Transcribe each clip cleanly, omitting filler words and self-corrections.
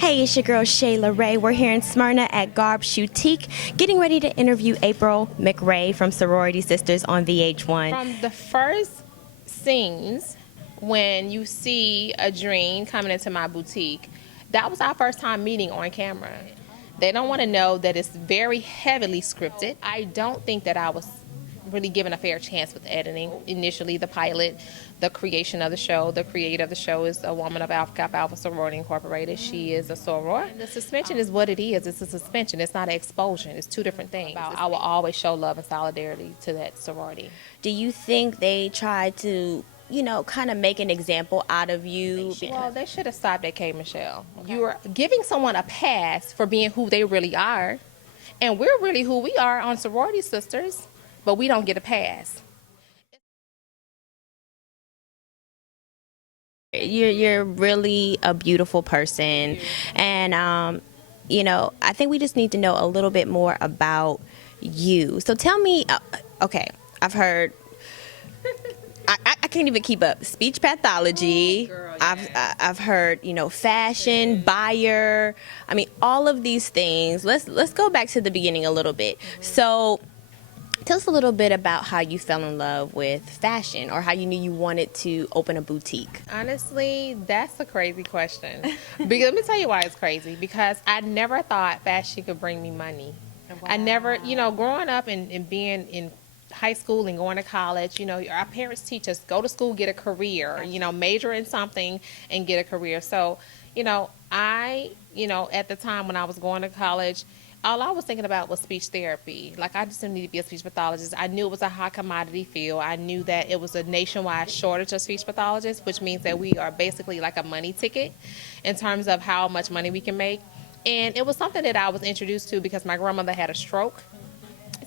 Hey, it's your girl Shayla Raye. We're here in Smyrna at Garb Boutique, getting ready to interview April McRae from Sorority Sisters on VH1. From the first scenes, when you see a dream coming into my boutique, that was our first time meeting on camera. They don't want to know that it's very heavily scripted. I don't think that I was really given a fair chance with editing. Initially, the pilot, the creation of the show, the creator of the show is a woman of Alpha Kappa Alpha Sorority Incorporated. She is a soror. The suspension is what it is. It's a suspension. It's not an expulsion. It's two different things. I will always show love and solidarity to that sorority. Do you think they tried to, kind of make an example out of you? Well, they should have stopped at K. Michelle. Okay. You are giving someone a pass for being who they really are, and we're really who we are on Sorority Sisters, but we don't get a pass. You're really a beautiful person, and I think we just need to know a little bit more about you. So tell me, okay, I've heard. I can't even keep up. Speech pathology. Oh, girl, yeah. I've heard, fashion, buyer. I mean, all of these things. Let's go back to the beginning a little bit. So tell us a little bit about how you fell in love with fashion, or how you knew you wanted to open a boutique. Honestly, that's a crazy question. Because let me tell you why it's crazy. Because I never thought fashion could bring me money. Wow. I never, growing up and being in high school and going to college, our parents teach us, go to school, get a career, major in something and get a career. So, I, at the time when I was going to college, all I was thinking about was speech therapy. Like, I just didn't need to be a speech pathologist. I knew it was a high commodity field. I knew that it was a nationwide shortage of speech pathologists, which means that we are basically like a money ticket in terms of how much money we can make. And it was something that I was introduced to because my grandmother had a stroke.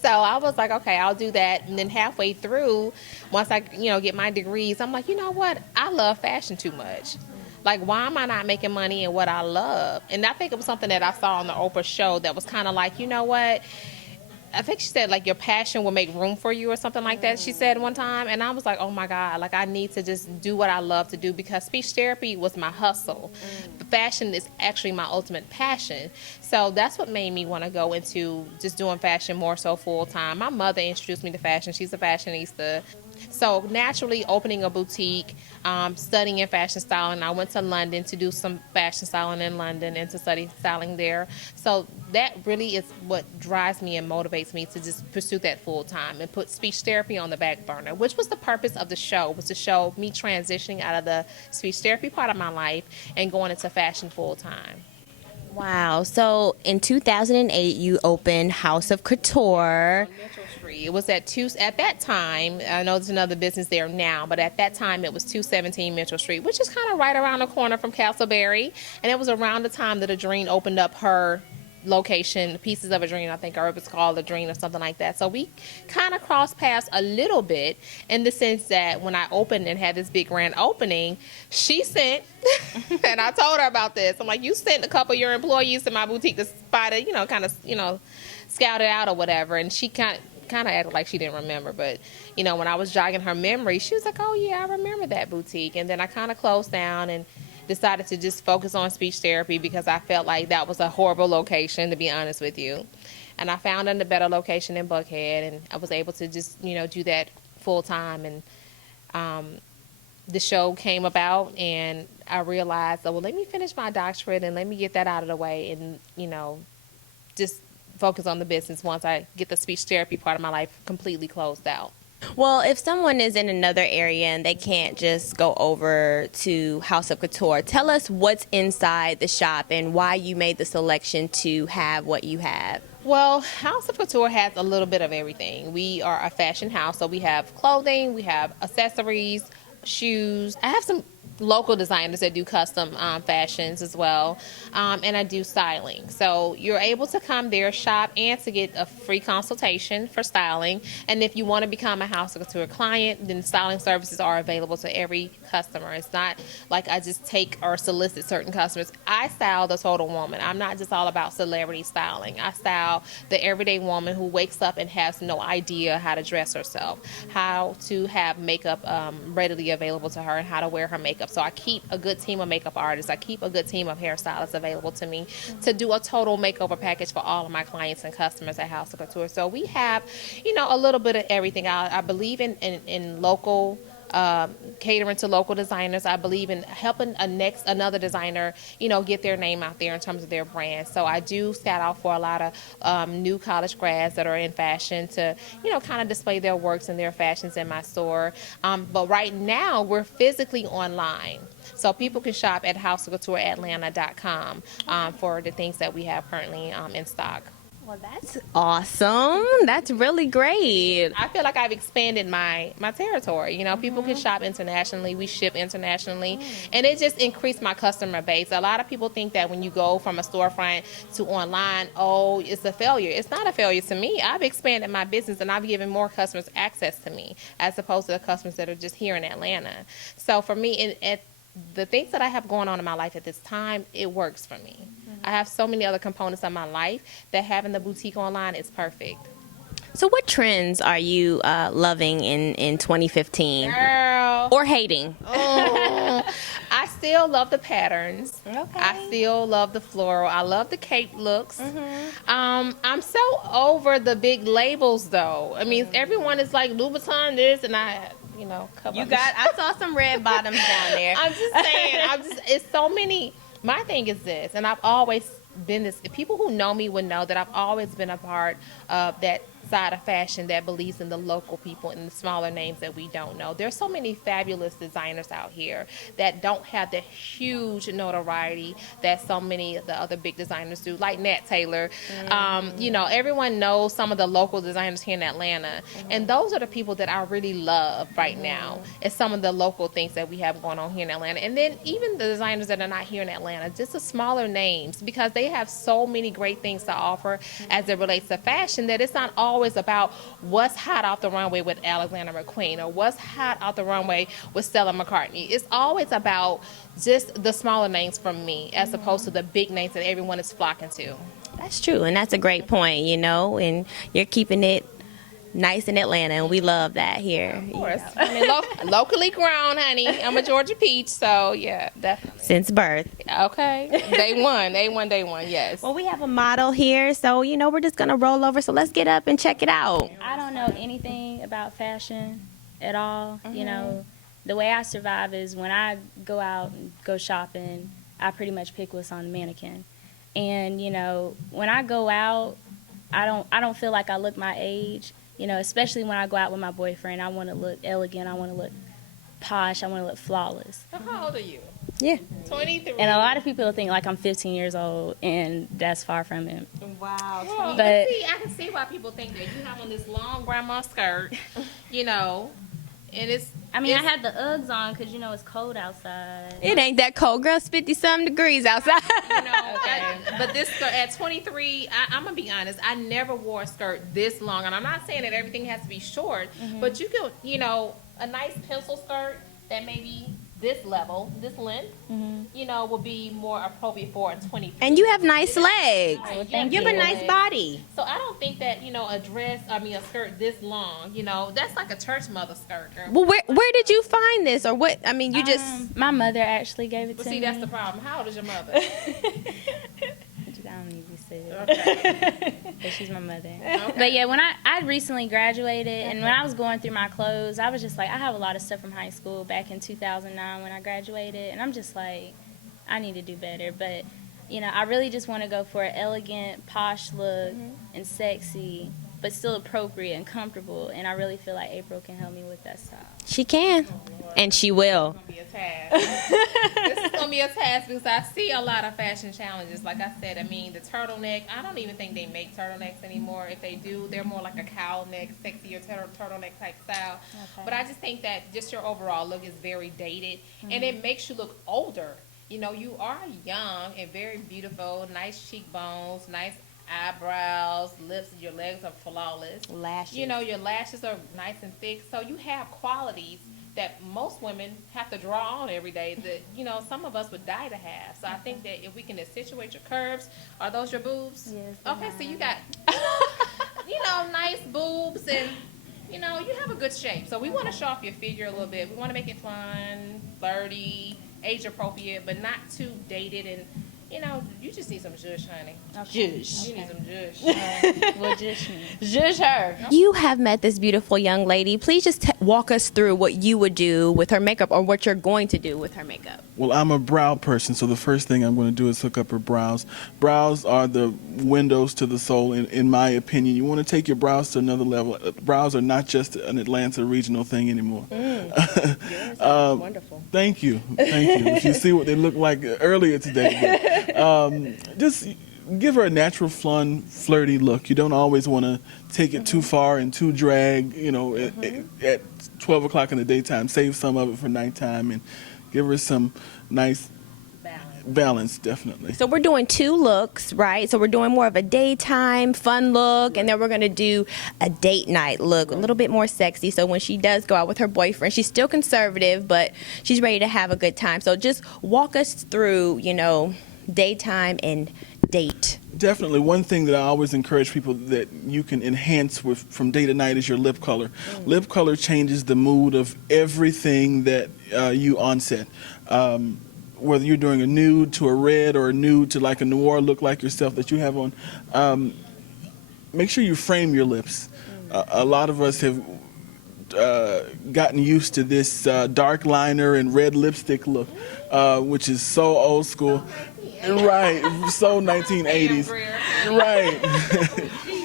So I was like, okay, I'll do that. And then halfway through, once I, get my degrees, I'm like, you know what? I love fashion too much. Like, why am I not making money in what I love? And I think it was something that I saw on the Oprah show that was kind of like, you know what? I think she said, like, your passion will make room for you or something like that, she said one time. And I was like, oh, my God, like, I need to just do what I love to do, because speech therapy was my hustle. The fashion is actually my ultimate passion. So that's what made me want to go into just doing fashion more so full time. My mother introduced me to fashion. She's a fashionista. So naturally, opening a boutique, studying in fashion styling. I went to London to do some fashion styling in London and to study styling there. So that really is what drives me and motivates me to just pursue that full time and put speech therapy on the back burner, which was the purpose of the show, was to show me transitioning out of the speech therapy part of my life and going into fashion full time. Wow. So in 2008, you opened House of Couture. It was at that time, I know there's another business there now, but at that time it was 217 Mitchell Street, which is kind of right around the corner from Castleberry. And it was around the time that Adrene opened up her location, Pieces of Adrene, I think, or it was called Adrene or something like that. So we kind of crossed paths a little bit, in the sense that when I opened and had this big grand opening, she sent, and I told her about this, I'm like, you sent a couple of your employees to my boutique to spot it, kind of, scout it out or whatever. And she kind of acted like she didn't remember, but when I was jogging her memory, she was like, oh yeah, I remember that boutique. And then I kind of closed down and decided to just focus on speech therapy, because I felt like that was a horrible location, to be honest with you. And I found a better location in Buckhead, and I was able to just do that full time. And the show came about, and I realized, oh, well, let me finish my doctorate and let me get that out of the way, and just focus on the business once I get the speech therapy part of my life completely closed out. Well, if someone is in another area and they can't just go over to House of Couture, tell us what's inside the shop and why you made the selection to have what you have. Well, House of Couture has a little bit of everything. We are a fashion house, so we have clothing, we have accessories, shoes. I have some local designers that do custom fashions as well, and I do styling. So you're able to come there, shop, and to get a free consultation for styling. And if you want to become a House of Couture client, then styling services are available to every customer. It's not like I just take or solicit certain customers. I style the total woman. I'm not just all about celebrity styling. I style the everyday woman who wakes up and has no idea how to dress herself, how to have makeup readily available to her, and how to wear her makeup So I keep a good team of makeup artists. I keep a good team of hairstylists available to me to do a total makeover package for all of my clients and customers at House of Couture. So we have, a little bit of everything. I believe in local catering to local designers. I believe in helping another designer, get their name out there in terms of their brand. So I do scout out for a lot of new college grads that are in fashion to, kind of display their works and their fashions in my store. But right now we're physically online. So people can shop at houseofcoutureatlanta.com for the things that we have currently in stock. Well, that's awesome. That's really great. I feel like I've expanded my territory. People can shop internationally. We ship internationally. And it just increased my customer base. A lot of people think that when you go from a storefront to online, it's a failure. It's not a failure to me. I've expanded my business and I've given more customers access to me as opposed to the customers that are just here in Atlanta. So for me, the things that I have going on in my life at this time, it works for me. I have so many other components of my life that having the boutique online is perfect. So what trends are you loving in 2015? Girl. Or hating? I still love the patterns. Okay. I still love the floral. I love the cape looks. I'm so over the big labels, though. I mean, everyone is like Louboutin this, and I I saw some red bottoms down there. I'm just saying, it's so many. My thing is this, and I've always been this. People who know me would know that I've always been a part of that side of fashion that believes in the local people and the smaller names that we don't know. There's so many fabulous designers out here that don't have the huge notoriety that so many of the other big designers do, like Nat Taylor. Everyone knows some of the local designers here in Atlanta, and those are the people that I really love right now. It's some of the local things that we have going on here in Atlanta, and then even the designers that are not here in Atlanta, just the smaller names, because they have so many great things to offer as it relates to fashion that it's not always about what's hot off the runway with Alexander McQueen or what's hot off the runway with Stella McCartney. It's always about just the smaller names from me as opposed to the big names that everyone is flocking to. That's true, and that's a great point, and you're keeping it nice in Atlanta, and we love that here. Of course. I mean, locally grown, honey. I'm a Georgia peach, so yeah, definitely. Since birth. Okay. Day one, yes. Well, we have a model here, so, we're just going to roll over, so let's get up and check it out. I don't know anything about fashion at all. The way I survive is when I go out and go shopping, I pretty much pick what's on the mannequin. And, when I go out, I don't feel like I look my age. Especially when I go out with my boyfriend, I want to look elegant, I want to look posh, I want to look flawless. How old are you? Yeah. 23. And a lot of people think like I'm 15 years old, and that's far from it. Wow. Well, But I can see why people think that you have on this long grandma skirt, and it's. I had the Uggs on because it's cold outside. It ain't that cold, girl. It's 50-some degrees outside. But this skirt at 23, I'm gonna be honest. I never wore a skirt this long, and I'm not saying that everything has to be short, but you could, a nice pencil skirt that maybe this level, this length, would be more appropriate for a 23. And you have nice legs. Well, thank You have a you. nice body. So I don't think that, a skirt this long, that's like a church mother skirt, girl. Well, where did you find this, or what? I mean, you just. My mother actually gave it But to see, me. that's the problem. How old is your mother? I don't need to say it. Okay. But she's my mother. Okay. But yeah, when I recently graduated, and when I was going through my clothes, I was just like, I have a lot of stuff from high school back in 2009 when I graduated, and I'm just like, I need to do better. But I really just want to go for an elegant, posh look and sexy, but still appropriate and comfortable. And I really feel like April can help me with that style. She can. And she will. This is gonna be a task because I see a lot of fashion challenges. Like I said, the turtleneck. I don't even think they make turtlenecks anymore. If they do, they're more like a cowl neck, sexier turtleneck type style. Okay. But I just think that just your overall look is very dated, and it makes you look older. You are young and very beautiful, nice cheekbones, nice eyebrows, lips, your legs are flawless. Lashes. Your lashes are nice and thick, so you have qualities that most women have to draw on every day that, some of us would die to have. So I think that if we can accentuate your curves, are those your boobs? Yes. Okay, so you got, nice boobs and, you know, you have a good shape. So we want to show off your figure a little bit. We want to make it fun, flirty, age appropriate, but not too dated. And, you know, you just need some zhuzh, honey. Zhuzh. You need some zhuzh. Well, just me. Zhuzh her. You have met this beautiful young lady. Please just walk us through what you would do with her makeup or what you're going to do with her makeup. Well, I'm a brow person, so the first thing I'm going to do is hook up her brows. Brows are the windows to the soul, in my opinion. You want to take your brows to another level. Brows are not just an Atlanta regional thing anymore. Wonderful. Thank you. Thank you. If you see what they looked like earlier today. But, just give her a natural, fun, flirty look. You don't always want to take it too far and too drag, you know, at 12 o'clock in the daytime. Save some of it for nighttime and give her some nice balance, definitely. So we're doing 2 looks, right? So we're doing more of a daytime fun look, and then we're going to do a date night look, a little bit more sexy. So when she does go out with her boyfriend, she's still conservative, but she's ready to have a good time. So just walk us through, you know, daytime and date. Definitely. One thing that I always encourage people that you can enhance with from day to night is your lip color. Lip color changes the mood of everything that you onset. Whether you're doing a nude to a red or a nude to like a noir look like yourself that you have on, make sure you frame your lips. A lot of us have gotten used to this dark liner and red lipstick look, which is so old school. Right, so 1980s. Right.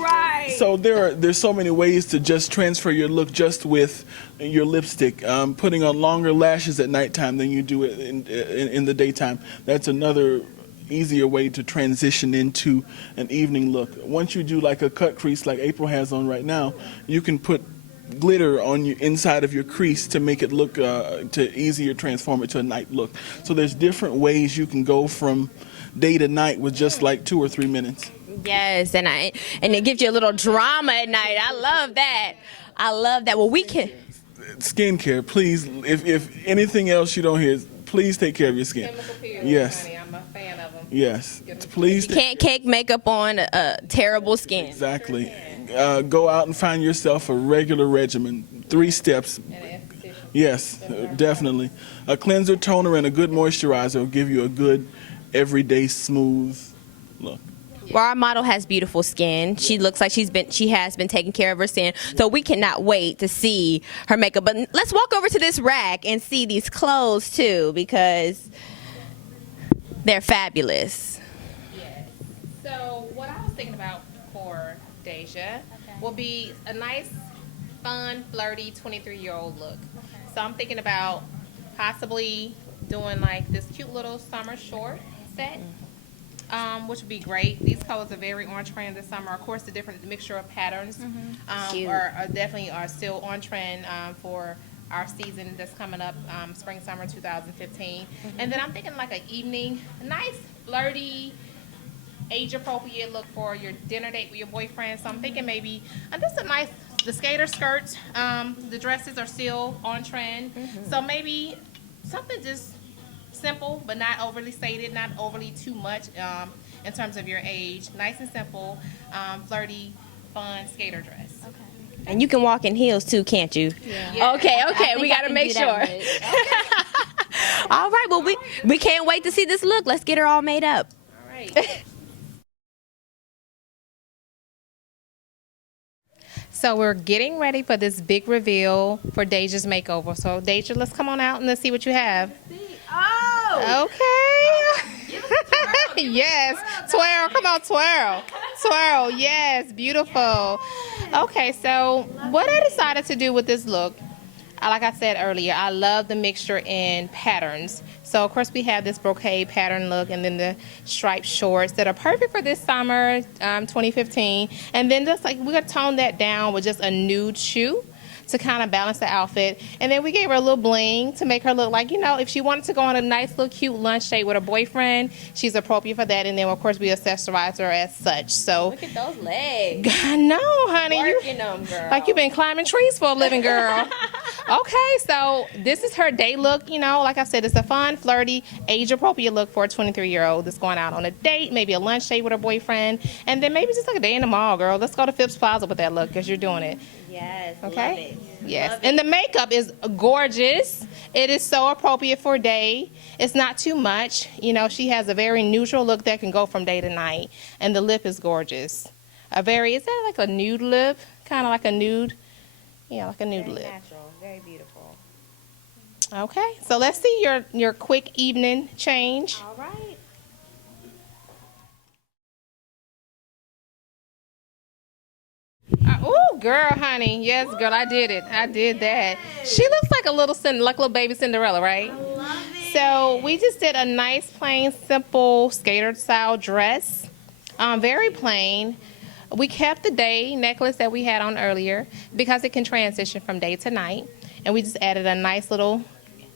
Right. So there's so many ways to just transfer your look just with your lipstick. Putting on longer lashes at nighttime than you do it in the daytime. That's another easier way to transition into an evening look. Once you do like a cut crease like April has on right now, you can put glitter on your inside of your crease to make it look to easier transform it to a night look. So there's different ways you can go from day to night with just like 2 or 3 minutes. Yes, and it gives you a little drama at night. I love that. I love that. Well, we can. Skincare, please. If anything else you don't hear, please take care of your skin. Chemical peel, Yes. honey. I'm a fan of them. Yes. Please. Can't cake makeup on terrible skin. Exactly. Go out and find yourself a regular regimen. 3 steps. And esthetician. Yes, definitely. A cleanser, toner, and a good moisturizer will give you a good, everyday, smooth look. Well, our model has beautiful skin. She looks like she has been taking care of her skin. So we cannot wait to see her makeup. But let's walk over to this rack and see these clothes too, because they're fabulous. Yes. So what I was thinking about for Deja will be a nice, fun, flirty 23-year-old look. So I'm thinking about possibly doing like this cute little summer short set, which would be great. These colors are very on trend this summer. Of course, the different mixture of patterns Cute. are definitely still on trend for our season that's coming up, spring summer 2015. And then I'm thinking like an evening, nice flirty, age appropriate look for your dinner date with your boyfriend. So I'm thinking maybe just a nice, the skater skirts, the dresses are still on trend. So maybe something just simple, but not overly stated, not overly too much in terms of your age. Nice and simple, flirty, fun skater dress. And you can walk in heels too, can't you? Yeah. Okay, I think we I got to can make do sure. that much. All right, well, we can't wait to see this look. Let's get her all made up. All right. So we're getting ready for this big reveal for Deja's makeover. So Deja, let's come on out and let's see what you have. Oh! Okay. Yes. Twirl. Come on, twirl. Twirl. Yes. Beautiful. Okay, so what I decided to do with this look, like I said earlier, I love the mixture in patterns. So, of course, we have this brocade pattern look and then the striped shorts that are perfect for this summer, 2015. And then just like we're going to tone that down with just a nude shoe to kind of balance the outfit. And then we gave her a little bling to make her look like, you know, if she wanted to go on a nice little cute lunch date with her boyfriend, she's appropriate for that. And then, of course, we accessorize her as such. So, Look at those legs. I know, honey. Working them, girl. Like you've been climbing trees for a living, girl. Okay, so this is her day look. You know, like I said, it's a fun, flirty, age-appropriate look for a 23-year-old that's going out on a date, maybe a lunch date with her boyfriend, and then maybe just like a day in the mall, girl. Let's go to Phipps Plaza with that look because you're doing it. Yes, Okay. love it. Yes, Love and it. the makeup is gorgeous. It is so appropriate for day. It's not too much. You know, she has a very neutral look that can go from day to night, and the lip is gorgeous. Is that like a nude lip? Kind of like a nude, yeah, like a nude Very lip. natural, very beautiful. Okay, so let's see your quick evening change. All right. Oh, girl, honey. Yes, girl, I did it. I did that. She looks like a little baby Cinderella, right? I love it. So we just did a nice, plain, simple skater style dress. Very plain. We kept the day necklace that we had on earlier because it can transition from day to night. And we just added a nice little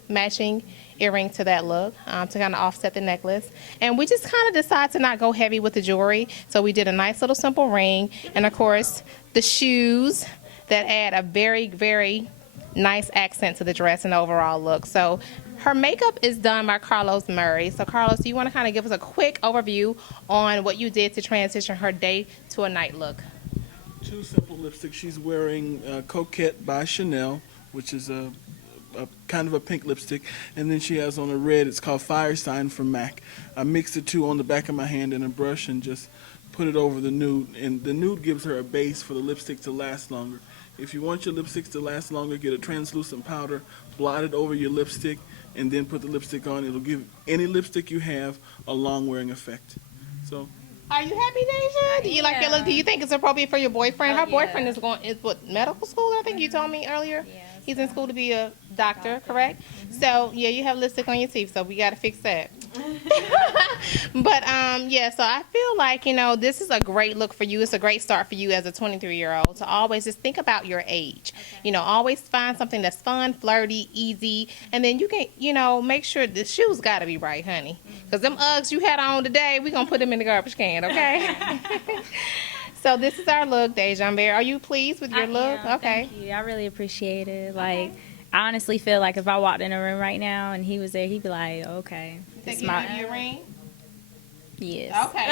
matching earring to that look to kind of offset the necklace. And we just kind of decided to not go heavy with the jewelry. So we did a nice little simple ring. And of course, the shoes that add a very, very nice accent to the dress and overall look. So her makeup is done by Carlos Murray. So Carlos, do you want to kind of give us a quick overview on what you did to transition her day to a night look? Two simple lipsticks. She's wearing Coquette by Chanel, which is a kind of a pink lipstick, and then she has on a red. It's called Fire Sign from MAC. I mixed the two on the back of my hand in a brush and just put it over the nude, and the nude gives her a base for the lipstick to last longer. If you want your lipsticks to last longer, get a translucent powder, blot it over your lipstick, and then put the lipstick on. It'll give any lipstick you have a long-wearing effect. So. Are you happy, Deja? Do you like your look? Do you think it's appropriate for your boyfriend? Her boyfriend is what, medical school, I think you told me earlier? Yes. He's in school to be a doctor, correct? So, yeah, you have lipstick on your teeth, so we got to fix that. But, yeah, so I feel like, you know, this is a great look for you. It's a great start for you as a 23-year-old to always just think about your age. Okay. You know, always find something that's fun, flirty, easy, and then you can, you know, make sure the shoes got to be right, honey. Because them Uggs you had on today, we're going to put them in the garbage can, okay? So this is our look, Deja Bear. Are you pleased with your look? Am. Okay. Thank you. I really appreciate it. Like, I honestly feel like if I walked in a room right now and he was there, he'd be like, okay. Did you give you a ring? Yes. Okay.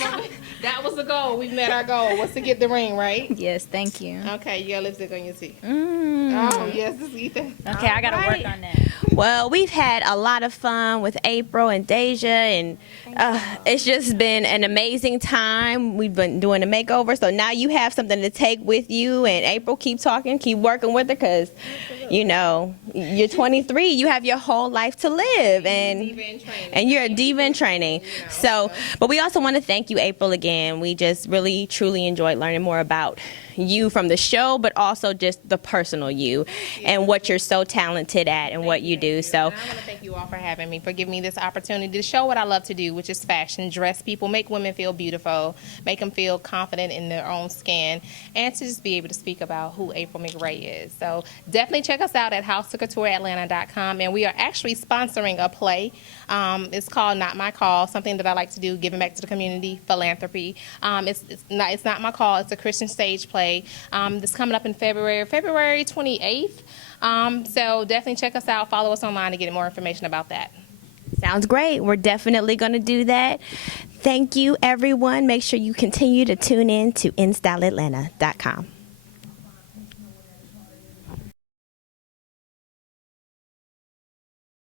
So that was the goal. We've met our goal. Was to get the ring, right? Yes, thank you. Okay, you got lipstick on your teeth. Mm. Oh, yes, this is Ethan. Okay, I got to work on that. Well, we've had a lot of fun with April and Deja, and it's just been an amazing time. We've been doing a makeover, so now you have something to take with you. And April, keep talking, keep working with her, because, you know, you're 23. You have your whole life to live, and you're a diva in training. So, but we also want to thank you, April, again. We just really, truly enjoyed learning more about you from the show, but also just the personal you and what you're so talented at and what you do. So and I want to thank you all for having me, for giving me this opportunity to show what I love to do, which is fashion, dress people, make women feel beautiful, make them feel confident in their own skin, and to just be able to speak about who April McRae is. So definitely check us out at housetocouturatlanta.com, and we are actually sponsoring a play. It's called Not My Call, something that I like to do, giving back to the community, philanthropy. It's not my call. It's a Christian stage play. This coming up in February 28th. So definitely check us out. Follow us online to get more information about that. sounds great. We're definitely going to do that. Thank you, everyone. Make sure you continue to tune in to InStyleAtlanta.com.